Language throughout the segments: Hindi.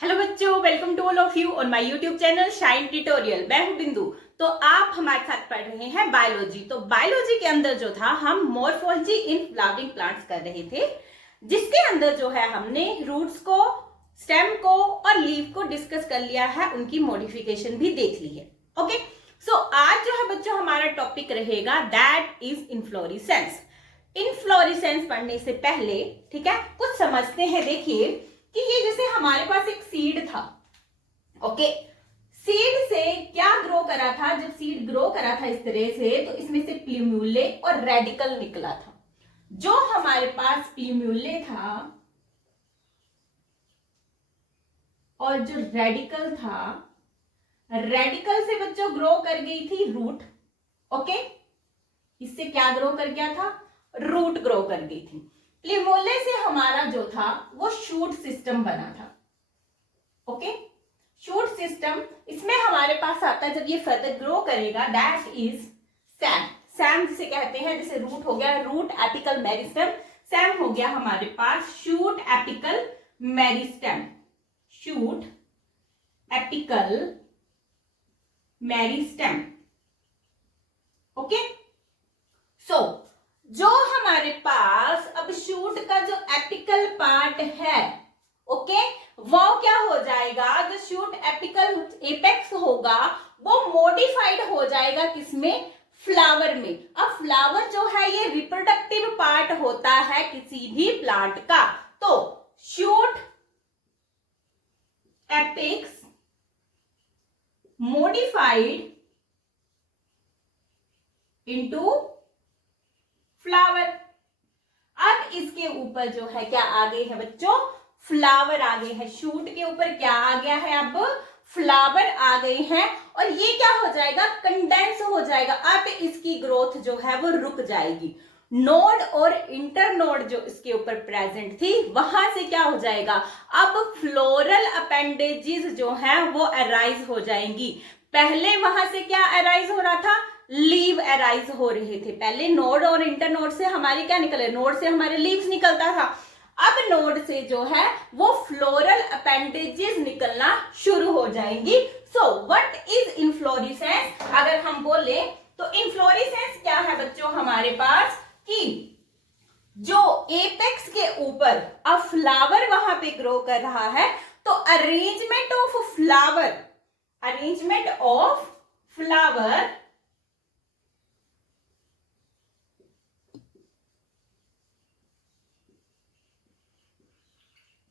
हेलो बच्चों, welcome to all of you on my YouTube channel shine tutorial. मैं हूं बिंदु। तो आप हमारे साथ पढ़ रहे हैं बायोलॉजी। तो बायोलॉजी के अंदर जो था हम मॉर्फोलॉजी इन फ्लावरिंग प्लांट्स कर रहे थे, जिसके अंदर जो है हमने रूट्स को, स्टेम को और लीफ को डिस्कस कर लिया है, उनकी मॉडिफिकेशन भी देख ली है। ओके, सो आज जो है बच्चों हमारा टॉपिक रहेगा दैट इज इनफ्लोरेसेंस। इनफ्लोरेसेंस पढ़ने से पहले ठीक है कुछ समझते हैं। देखिए कि ये जैसे हमारे पास एक सीड था, ओके, सीड से क्या ग्रो करा था। जब सीड ग्रो करा था इस तरह से, तो इसमें से प्लूम्यूले और रेडिकल निकला था। जो हमारे पास प्लूम्यूले था और जो रेडिकल था, रेडिकल से बच्चों ग्रो कर गई थी रूट। ओके, इससे क्या ग्रो कर गया था, रूट ग्रो कर गई थी। प्लूम्यूले से हमारा जो था वो शूट सिस्टम बना था। ओके, शूट सिस्टम, इसमें हमारे पास आता है जब ये फर्दर ग्रो करेगा, दैट इज सैम। सैम जिसे कहते हैं, जैसे रूट हो गया रूट एपिकल मेरिस्टेम, सैम हो गया हमारे पास shoot apical meristem. Shoot apical meristem. Okay, so जो हमारे पास अब शूट का जो एपिकल पार्ट है, ओके, वो क्या हो जाएगा, जो शूट एपिकल एपेक्स होगा वो मॉडिफाइड हो जाएगा किसमें, फ्लावर में। अब फ्लावर जो है ये रिप्रोडक्टिव पार्ट होता है किसी भी प्लांट का। तो shoot apex modified into flower. अब इसके ऊपर जो है क्या आ गए हैं बच्चों, फ्लावर आ गए हैं। शूट के ऊपर क्या आ गया है, अब फ्लावर आ गए हैं। और ये क्या हो जाएगा, कंडेंस हो जाएगा। अब इसकी ग्रोथ जो है वो रुक जाएगी। नोड और इंटरनोड जो इसके ऊपर प्रेजेंट थी, वहां से क्या हो जाएगा, अब फ्लोरल अपेंडेजेस जो है वो अराइज हो जाएंगी। पहले वहां से क्या अराइज हो रहा था, लीव अराइज हो रहे थे। पहले नोड और इंटरनोड से हमारी क्या निकले, नोड से हमारे लीव्स निकलता था। अब नोड से जो है वो फ्लोरल अपेंडेजेस निकलना शुरू हो जाएंगी। सो व्हाट इज इनफ्लोरेसेंस, अगर हम बोले तो इनफ्लोरेसेंस क्या है बच्चों हमारे पास, कि जो एपेक्स के ऊपर अब फ्लावर वहां पे ग्रो कर रहा है, तो arrangement of flower, arrangement of flower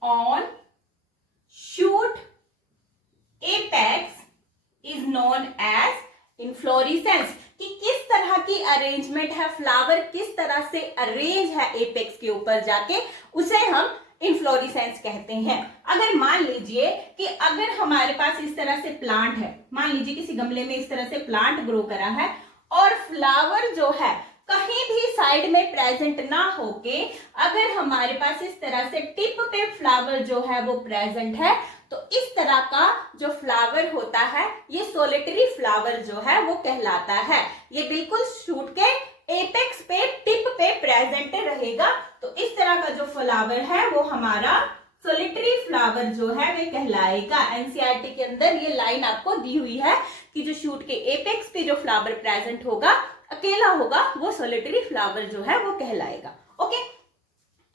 on shoot apex is known as inflorescence। कि किस तरह की अरेंजमेंट है, फ्लावर किस तरह से अरेंज है एपेक्स के ऊपर जाके, उसे हम इनफ्लोरेसेंस कहते हैं। अगर मान लीजिए कि अगर हमारे पास इस तरह से प्लांट है, मान लीजिए किसी गमले में इस तरह से प्लांट ग्रो करा है और फ्लावर जो है कहीं भी साइड में प्रेजेंट ना होके, अगर हमारे पास इस तरह से टिप पे फ्लावर जो है वो प्रेजेंट है, तो इस तरह का जो फ्लावर होता है ये सोलिटरी फ्लावर जो है वो कहलाता है। ये बिल्कुल शूट के एपेक्स पे, टिप पे प्रेजेंट रहेगा। तो इस तरह का जो फ्लावर है वो हमारा सोलिटरी फ्लावर जो है वे कहलाएगा। एनसीईआरटी के अंदर ये लाइन आपको दी हुई है कि जो शूट के एपेक्स पे जो फ्लावर प्रेजेंट होगा, अकेला होगा, वो सोलिटरी फ्लावर जो है वो कहलाएगा। ओके,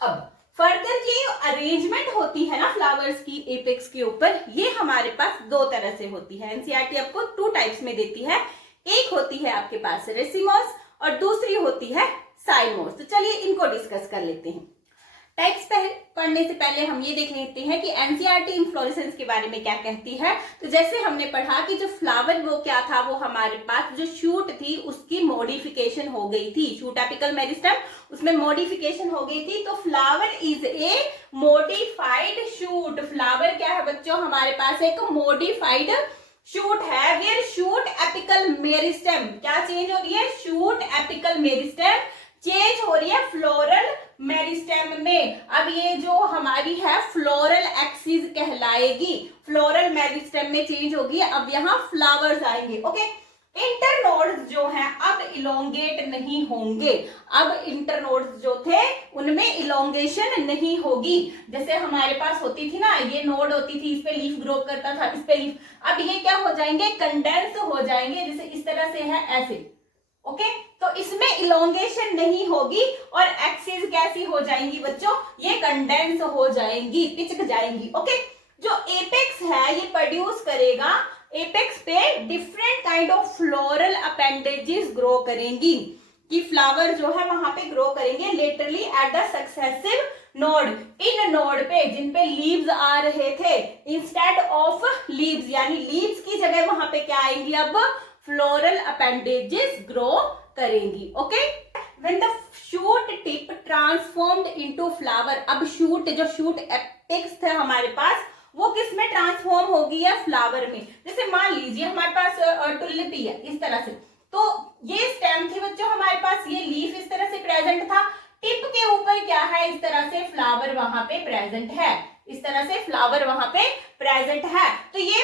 अब फर्दर ये अरेंजमेंट होती है ना फ्लावर्स की एपेक्स के ऊपर, ये हमारे पास दो तरह से होती है। एनसीईआरटी आपको टू टाइप्स में देती है। एक होती है आपके पास रेसिमोस और दूसरी होती है साइमोस। तो चलिए इनको डिस्कस कर लेते हैं। टाइप्स पढ़ने से पहले हम ये देख लेते हैं कि एनसीईआरटी इनफ्लोरेसेंस के बारे में क्या कहती है। तो जैसे हमने पढ़ा कि जो फ्लावर वो क्या था, वो हमारे पास जो शूट थी उसकी मॉडिफिकेशन हो गई थी। शूट एपिकल मेरिस्टेम, उसमें मॉडिफिकेशन हो गई थी। तो flower is a modified shoot. Flower क्या है बच्चों, हमारे पास एक मॉडिफाइड शूट है। वेयर शूट एपिकल मेरिस्टेम क्या चेंज हो रही है, शूट एपिकल मेरिस्टेम चेंज हो रही है फ्लोरल मेरिस्टेम में। अब ये जो हमारी है फ्लोरल एक्सिस कहलाएगी, फ्लोरल मेरिस्टेम में चेंज होगी। अब यहाँ फ्लावर्स आएंगे। ओके, इंटरनोड्स जो हैं अब इलोंगेट नहीं होंगे। अब इंटरनोड्स जो थे उनमें इलोंगेशन नहीं होगी। जैसे हमारे पास होती थी ना, ये नोड होती थी, इस पे लीफ ग्रो करता था, इस पे लीफ, अब ये क्या हो जाएंगे, कंडेंस हो जाएंगे। जैसे इस तरह से है ऐसे, ओके, तो इसमें इलोंगेशन नहीं होगी और एक्सिस कैसी हो जाएंगी बच्चों, ये कंडेंस हो जाएंगी, पिचक जाएंगी। ओके, जो एपेक्स है ये प्रोड्यूस करेगा, एपेक्स पे different kind of floral appendages grow करेंगी, कि फ्लावर जो है वहां पे ग्रो करेंगे laterally at the successive node, इन नोड पे जिन पे लीव्स आ रहे थे, इंस्टेड ऑफ लीव्स, यानी लीव्स की जगह वहां पे क्या आएंगी, अब फ्लोरल अपेंडेजेस ग्रो करेंगी। Okay, when the shoot tip transformed into flower, अब शूट, जो शूट एपेक्स थे हमारे पास, वो किस में ट्रांसफॉर्म होगी, या फ्लावर में। जैसे मान लीजिए हमारे पास टुलिपी है इस तरह से, तो ये स्टेम थी बच्चों हमारे पास, ये लीफ इस तरह से प्रेजेंट था, टिप के ऊपर क्या है, इस तरह से फ्लावर वहां पे प्रेजेंट है, इस तरह से फ्लावर वहां पे प्रेजेंट है। तो ये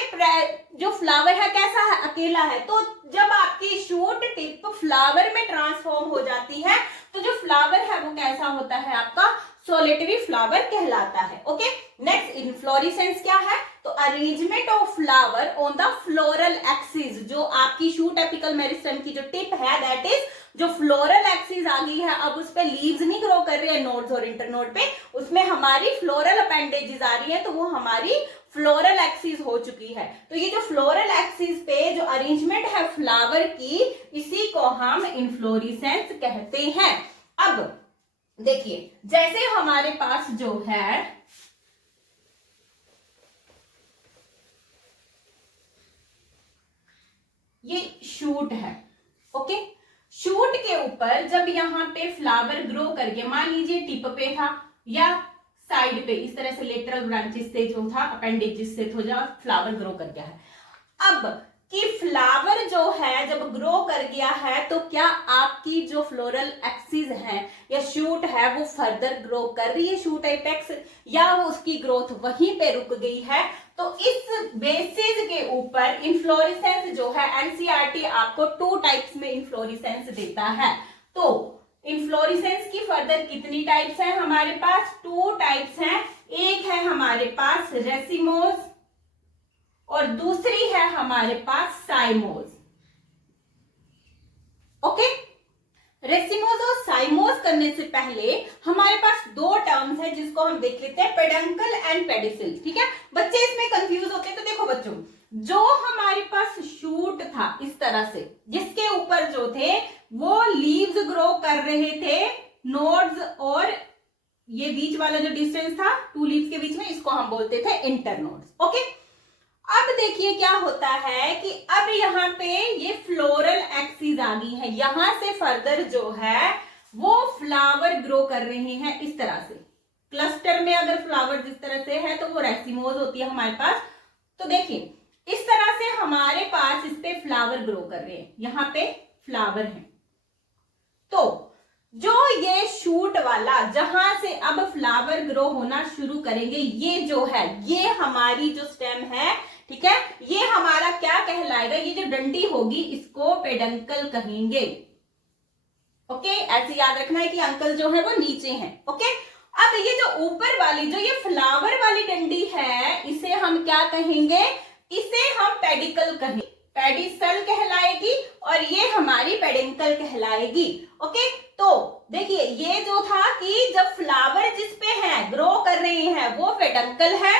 जो फ्लावर है कैसा है, अकेला है। तो जब आपकी शूट टिप फ्लावर में ट्रांसफॉर्म हो जाती है, तो जो फ्लावर है वो कैसा होता है, आपका सोलिटरी फ्लावर कहलाता है। ओके, नेक्स्ट इनफ्लोरेसेंस क्या है, तो arrangement of flower on the floral axis, जो आपकी शूट एपिकल मेरिस्टेम की जो टिप है, दैट इज जो फ्लोरल एक्सिस आ गई है, अब उस पे लीव्स नहीं ग्रो कर रहे हैं नोड्स और इंटरनोड पे, उसमें हमारी फ्लोरल अपेंडेजेस आ रही है, तो वो हमारी फ्लोरल एक्सिस हो चुकी है। तो ये जो फ्लोरल एक्सिस पे जो अरेंजमेंट है फ्लावर की, इसी को हम इनफ्लोरेसेंस कहते हैं। अब देखिए, जैसे हमारे पास जो है ये शूट है, ओके, शूट के ऊपर जब यहाँ पे फ्लावर ग्रो करके, मान लीजिए टिप पे था या साइड पे, इस तरह से लेटरल ब्रांचेस से जो था, अपेंडेजेस से, तो जब फ्लावर ग्रो कर गया है, अब कि फ्लावर जो है जब ग्रो कर गया है, तो क्या आपकी जो फ्लोरल एक्सिस है या शूट है वो फर्दर ग्रो कर रही है, शूट एपेक्स, या वो उसकी ग्रोथ वहीं पे रुक गई है। तो इस बेसिस के ऊपर इनफ्लोरेसेंस जो है, एनसीईआरटी आपको 2 टाइप्स में इनफ्लोरेसेंस देता है। तो इनफ्लोरेसेंस की फर्दर कितनी टाइप्स हैं हमारे पास, 2 टाइप्स हैं। एक है हमारे पास रेसिमोस और दूसरी है हमारे पास साइमोस। ओके, रेसिमोस और साइमोस करने से पहले हमारे पास 2 टर्म्स है जिसको हम देख लेते हैं, पेडंकल एंड पेडिसिल। ठीक है, बच्चे इसमें कंफ्यूज होते हैं। तो देखो बच्चों, जो हमारे पास शूट था इस तरह से, जिसके ऊपर जो थे वो लीव्स ग्रो कर रहे थे, नोड्स, और ये बीच वाला जो डिस्टेंस था 2 लीव्स के बीच में, इसको हम बोलते थे इंटरनोड्स। ओके, अब देखिए क्या होता है कि अब यहाँ पे ये फ्लोरल एक्सिस आ गई है, यहां से फर्दर जो है वो फ्लावर ग्रो कर रहे हैं इस तरह से। क्लस्टर में अगर फ्लावर जिस तरह से है तो वो रेसिमोज होती है हमारे पास। तो देखिए इस तरह से हमारे पास इस पे फ्लावर ग्रो कर रहे हैं, यहाँ पे फ्लावर है। तो जो ये शूट वाला जहां से अब फ्लावर ग्रो होना शुरू करेंगे, ये जो है, ये हमारी जो स्टेम है, ठीक है, ये हमारा क्या कहलाएगा, ये जो डंडी होगी इसको पेडंकल कहेंगे। ओके, ऐसे याद रखना है कि अंकल जो है वो नीचे हैं। ओके, अब ये जो ऊपर वाली, जो ये फ्लावर वाली डंडी है, इसे हम क्या कहेंगे, इसे हम पेडिकल कहेंगे, पेडिसल कहलाएगी, और ये हमारी पेडिंकल कहलाएगी। ओके, तो देखिए ये जो था कि जब फ्लावर जिस पे है ग्रो कर रहे हैं वो पेडंकल है,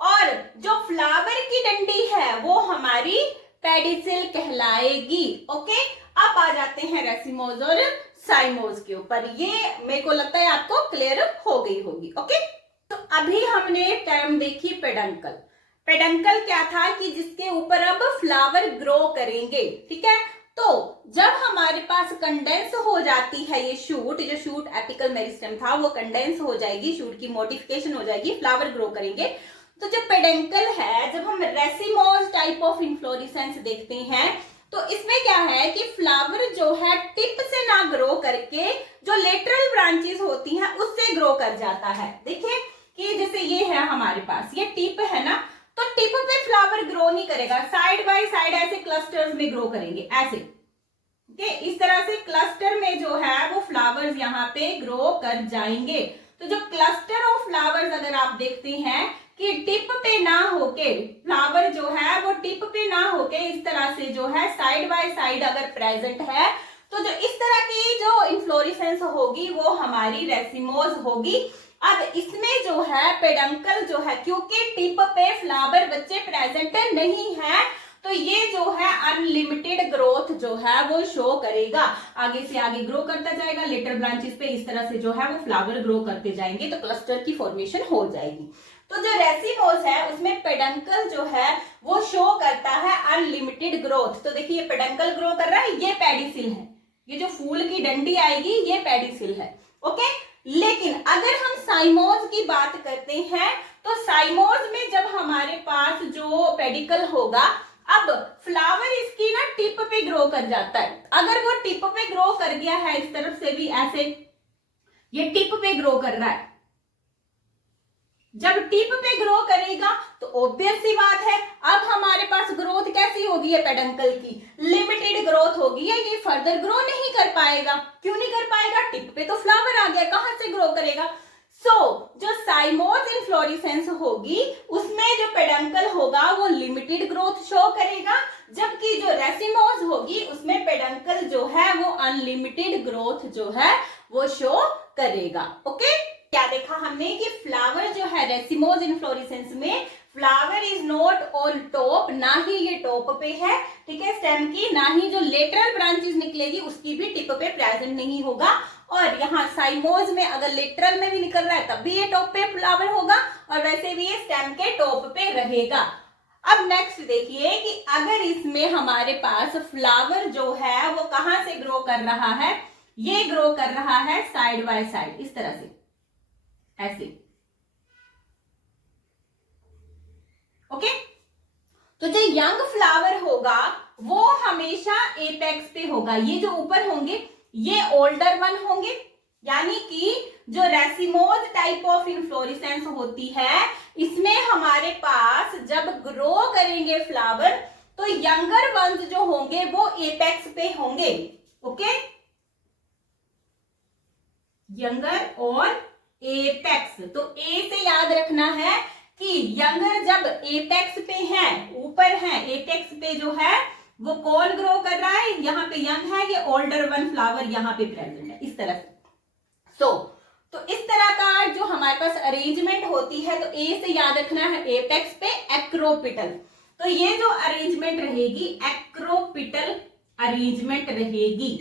और जो फ्लावर की डंडी है वो हमारी पेडिसिल कहलाएगी। ओके, अब आ जाते हैं रेसिमोज और साइमोज के ऊपर। ये मेरे को लगता है आपको क्लियर हो गई होगी। ओके, तो अभी हमने टर्म देखी पेडंकल। पेडंकल क्या था कि जिसके ऊपर अब फ्लावर ग्रो करेंगे। ठीक है, तो जब हमारे पास कंडेंस हो जाती है ये शूट, जो शूट एपिकल मेरिस्टेम था वो कंडेंस हो जाएगी, शूट की मॉडिफिकेशन हो जाएगी, फ्लावर ग्रो करेंगे। तो जो पेडेंकल है, जब हम रेसिमोज टाइप ऑफ इन्फ्लोरेसेंस देखते हैं, तो इसमें क्या है कि फ्लावर जो है टिप से ना ग्रो करके जो लेटरल ब्रांचेस होती हैं उससे ग्रो कर जाता है। देखिए कि जैसे ये है हमारे पास, ये टिप है ना, तो टिप पे फ्लावर ग्रो ग्रो नहीं करेगा, साइड बाय साइड ऐसे क्लस्टर्स में ग्रो करेंगे, ऐसे। ओके, इस तरह से क्लस्टर में जो है वो फ्लावर्स यहाँ पे ग्रो कर जाएंगे। तो जो क्लस्टर ऑफ फ्लावर्स अगर आप देखते हैं कि टिप पे ना होके, फ्लावर जो है वो टिप पे ना होके इस तरह से जो है साइड बाय साइड अगर प्रेजेंट है, तो जो इस तरह की जो इन्फ्लोरेसेंस होगी वो हमारी रेसिमोज होगी। अब इसमें जो है पेडंकल जो है, क्योंकि टिप पे फ्लावर बच्चे प्रेजेंट नहीं है, तो ये जो है अनलिमिटेड ग्रोथ जो है वो शो करेगा, आगे से आगे ग्रो करता जाएगा, लेटर ब्रांचेस पे इस तरह से जो है वो फ्लावर ग्रो करते जाएंगे, तो क्लस्टर की फॉर्मेशन हो जाएगी। तो जो रेसिमोस है उसमें पेडंकल जो है वो शो करता है अनलिमिटेड ग्रोथ। तो देखिए ये पेडंकल ग्रो कर रहा है, ये पेडिसिल है, ये जो फूल की डंडी आएगी ये पेडिसिल है। ओके, लेकिन अगर हम साइमोज की बात करते हैं तो साइमोज में जब हमारे पास जो पेडिकल होगा, अब फ्लावर इसकी ना टिप पे ग्रो कर जाता है। अगर वो टिप पे ग्रो कर गया है, इस तरफ से भी ऐसे ये टिप पे ग्रो कर रहा है, जब टिप पे ग्रो करेगा तो ऑब्वियस सी बात है अब हमारे पास ग्रोथ कैसी होगी है पेडंकल की, लिमिटेड ग्रोथ होगी, ये फर्दर ग्रो नहीं कर पाएगा। क्यों नहीं कर पाएगा? टिप पे तो फ्लावर आ गया, कहां से ग्रो करेगा? जो साइमोज इन्फ्लोरेसेंस होगी उसमें जो पेडंकल होगा वो लिमिटेड ग्रोथ शो करेगा, जबकि जो रेसिमोज होगी उसमें पेडंकल जो है वो अनलिमिटेड ग्रोथ जो है वो शो करेगा। ओके, क्या देखा हमने कि फ्लावर जो है रेसिमोज इन्फ्लोरेसेंस में flower is not on top, ना ही ये टॉप पे है, ठीक है, स्टेम की, ना ही जो लेटरल ब्रांचेस निकलेगी उसकी भी टिप पे प्रेजेंट नहीं होगा। और यहाँ साइमोज में अगर लेटरल में भी निकल रहा है तब भी ये टॉप पे फ्लावर होगा, और वैसे भी ये स्टेम के टॉप पे रहेगा। अब नेक्स्ट देखिए कि अगर इसमें हमारे पास फ्लावर जो है वो कहां से ग्रो कर रहा है, ये ग्रो कर रहा है साइड बाय साइड, इस तरह से, ऐसे। ओके, तो जो यंग फ्लावर होगा वो हमेशा एपेक्स पे होगा, ये जो ऊपर होंगे ये ओल्डर वन होंगे, यानी कि जो रेसिमोज टाइप ऑफ इन्फ्लोरेसेंस होती है इसमें हमारे पास जब ग्रो करेंगे फ्लावर तो यंगर वंस जो होंगे वो एपेक्स पे होंगे। ओके, यंगर और एपेक्स, तो ए से याद रखना है कि यंगर जब एपेक्स पे है, ऊपर है, एपेक्स पे जो है वो कौन ग्रो कर रहा है, यहाँ पे यंग है, ये ओल्डर वन फ्लावर यहाँ पे प्रेजेंट है, इस तरह से। तो इस तरह का जो हमारे पास अरेंजमेंट होती है, तो ए से याद रखना है एपेक्स पे एक्रोपिटल, तो ये जो अरेंजमेंट रहेगी एक्रोपिटल अरेंजमेंट रहेगी।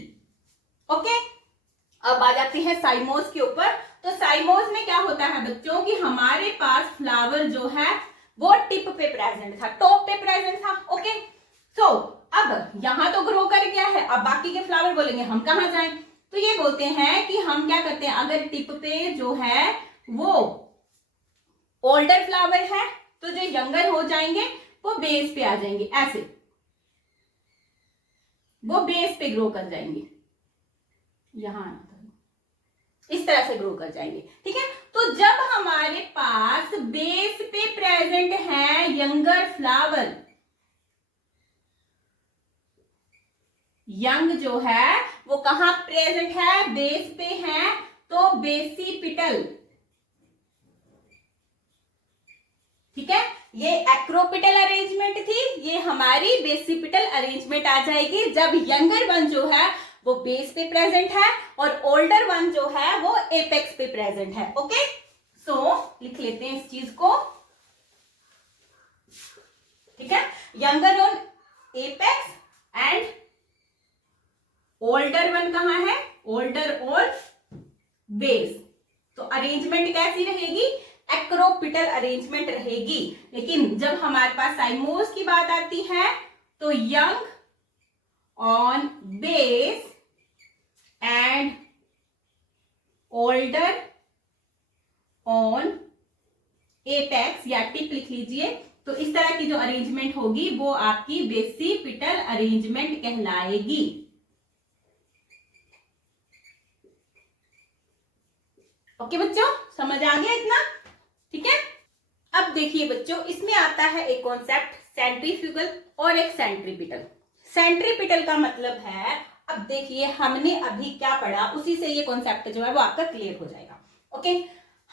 ओके, अब आ जाते हैं साइमोज के ऊपर। तो साइमोज में क्या होता है बच्चों कि हमारे पास फ्लावर जो है वो टिप पे प्रेजेंट था, टॉप पे प्रेजेंट था। ओके, अब यहां तो ग्रो कर गया है, अब बाकी के फ्लावर बोलेंगे हम कहां जाएं, तो ये बोलते हैं कि हम क्या करते हैं, अगर टिप पे जो है वो ओल्डर फ्लावर है तो जो यंगर हो जाएंगे वो बेस पे आ जाएंगे, ऐसे वो बेस पे ग्रो कर जाएंगे, यहां इस तरह से ग्रो कर जाएंगे। ठीक है, तो जब हमारे पास बेस पे प्रेजेंट है यंगर फ्लावर, यंग जो है वो कहां प्रेजेंट है, बेस पे है, तो बेसिपिटल। ठीक है, ये एक्रोपिटल अरेंजमेंट थी, ये हमारी बेसिपिटल अरेंजमेंट आ जाएगी जब यंगर वन जो है वो बेस पे प्रेजेंट है और ओल्डर वन जो है वो एपेक्स पे प्रेजेंट है। ओके, लिख लेते हैं इस चीज को। ठीक है, younger on apex and older one कहां है, ओल्डर ऑन बेस। तो अरेंजमेंट कैसी रहेगी, एक्रोपिटल अरेंजमेंट रहेगी। लेकिन जब हमारे पास साइमोज की बात आती है तो young on base and older on apex या टिप लिख लीजिए, तो इस तरह की जो अरेंजमेंट होगी वो आपकी बेसिपिटल अरेंजमेंट कहलाएगी। ओके बच्चों, समझ आ गया इतना? ठीक है, अब देखिए बच्चों, इसमें आता है एक कॉन्सेप्ट सेंट्रीफ्यूगल और एक सेंट्रीपिटल। सेंट्रीपिटल का मतलब है, अब देखिए हमने अभी क्या पढ़ा, उसी से ये कॉन्सेप्ट जो है वो आपका क्लियर हो जाएगा। ओके,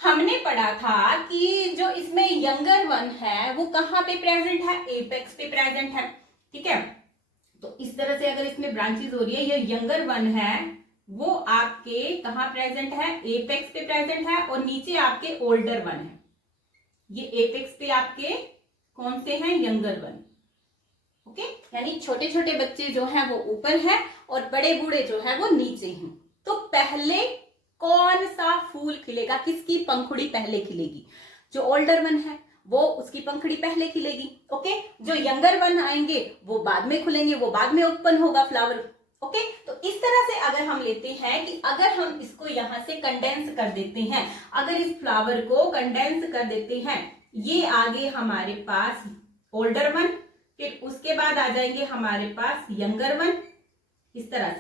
हमने पढ़ा था कि जो इसमें यंगर वन है वो कहाँ पे प्रेजेंट है, एपेक्स पे प्रेजेंट है। ठीक है, तो इस तरह से अगर इसमें ब्रांचेस हो रही है, ये यंगर वन है वो आपके कहाँ प्रेजेंट है, एपेक्स पे प्रेजेंट है, और नीचे आपके ओल्डर वन है, ये एपेक्स पे आपके कौन से हैं, यंगर वन। ओके, यानी छोटे छोटे बच्चे जो हैं वो ऊपर हैं और बड़े बूढ़े जो हैं वो नीचे हैं। तो पहले कौन सा फूल खिलेगा, किसकी पंखुड़ी पहले खिलेगी, जो ओल्डर वन है वो उसकी पंखुड़ी पहले खिलेगी। ओके, जो यंगर वन आएंगे वो बाद में खुलेंगे, वो बाद में ओपन होगा फ्लावर। ओके, तो इस तरह से अगर हम लेते हैं कि अगर हम इसको यहां से कंडेंस कर देते हैं, अगर इस फ्लावर को कंडेंस कर देते हैं, ये आगे हमारे पास ओल्डर वन, फिर उसके बाद आ जाएंगे हमारे पास यंगर वन, इस तरह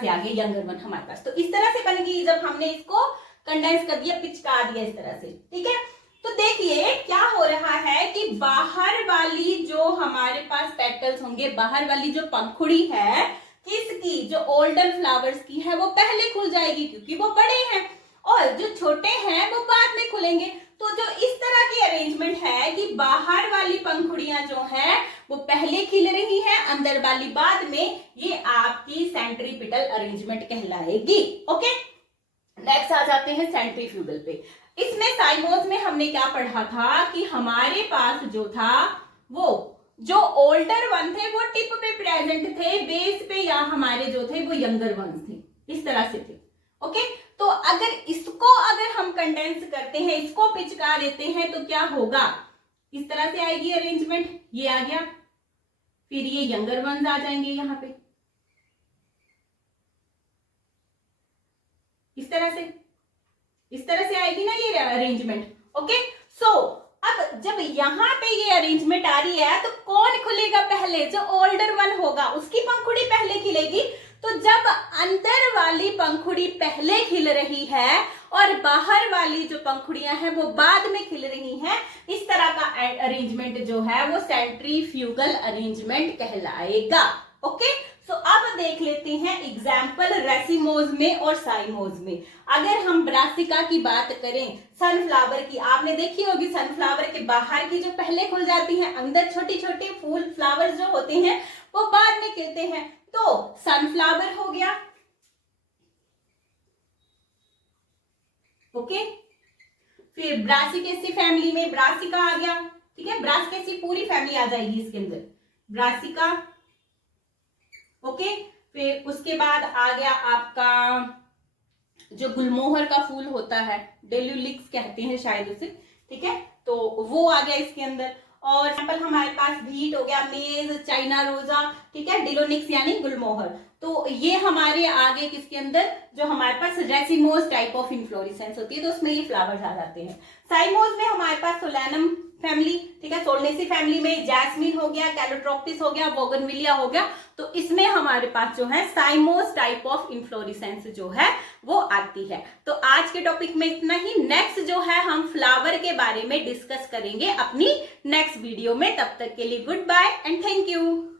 से आगे यंगर वन हमारे पास। तो इस तरह से बन गई जब हमने इसको कंडेंस कर दिया, पिचका दिया इस तरह से। ठीक है, तो देखिए क्या हो रहा है कि बाहर वाली जो हमारे पास पेटल्स होंगे, बाहर वाली जो पंखुड़ी है किसकी, जो ओल्डर फ्लावर्स की है वो पहले खुल जाएगी क्योंकि वो बड़े हैं, और जो छोटे हैं वो बाद में खुलेंगे। तो जो इस तरह की अरेंजमेंट है कि बाहर वाली पंखुड़ियां जो है वो पहले खिल रही हैं, अंदर वाली बाद में, ये आपकी सेंट्रीपिटल अरेंजमेंट कहलाएगी। ओके, नेक्स्ट आ जाते हैं सेंट्रीफ्यूगल पे। इसमें साइमोस में हमने क्या पढ़ा था कि हमारे पास जो था वो जो ओल्डर वन थे वो टिप पे प्रेजेंट थे, बेस पे या हमारे जो थे वो यंगर वन थे, इस तरह से थे। ओके, तो अगर इसको अगर हम कंडेंस करते हैं, इसको पिचका देते हैं तो क्या होगा, इस तरह से आएगी अरेंजमेंट, ये आ गया, फिर ये यंगर वंस आ जाएंगे यहां पे, इस तरह से आएगी ना ये अरेंजमेंट। ओके, सो अब जब यहां पे ये अरेंजमेंट आ रही है तो कौन खुलेगा पहले, जो ओल्डर वन होगा उसकी पंखुड़ी पहले खिलेगी। तो जब अंदर वाली पंखुड़ी पहले खिल रही है और बाहर वाली जो पंखुड़ियां हैं वो बाद में खिल रही हैं, इस तरह का अरेंजमेंट जो है वो सेंट्रीफ्यूगल अरेंजमेंट कहलाएगा। ओके, सो अब देख लेते हैं एग्जाम्पल रेसिमोज में और साइमोज में। अगर हम ब्रासिका की बात करें, सनफ्लावर की, आपने देखी होगी सनफ्लावर के बाहर की जो पहले खुल जाती हैं, अंदर छोटे छोटे फूल फ्लावर्स जो होते हैं वो बाद में खिलते हैं, तो सनफ्लावर हो गया। ओके, फिर ब्रासिकेसी फैमिली में ब्रासिका आ गया। ठीक है, ब्रासिकेसी पूरी फैमिली आ जाएगी इसके अंदर, ब्रासिका। ओके, फिर उसके बाद आ गया आपका जो गुलमोहर का फूल होता है, डेल्यूलिक्स कहते हैं शायद उसे। ठीक है, तो वो आ गया इसके अंदर। और सैंपल हमारे पास भीट हो गया, मेज, चाइना रोजा, ठीक है, डिलोनिक्स यानी गुलमोहर। तो ये हमारे आगे किसके अंदर, जो हमारे पास रेसिमोस टाइप ऑफ इन्फ्लोरेसेंस होती है, तो उसमें ये फ्लावर्स आ जाते हैं। साइमोस में हमारे पास सोलैनम फैमिली, ठीक है, सोलनेसी फैमिली में जैस्मिन हो गया, कैलोट्रोपिस हो गया, बोगनविलिया हो गया, तो इसमें हमारे पास जो है साइमोस टाइप ऑफ इन्फ्लोरेसेंस जो है वो आती है। तो आज के टॉपिक में इतना ही। नेक्स्ट जो है हम फ्लावर के बारे में डिस्कस करेंगे अपनी नेक्स्ट वीडियो में। तब तक के लिए goodbye and thank you.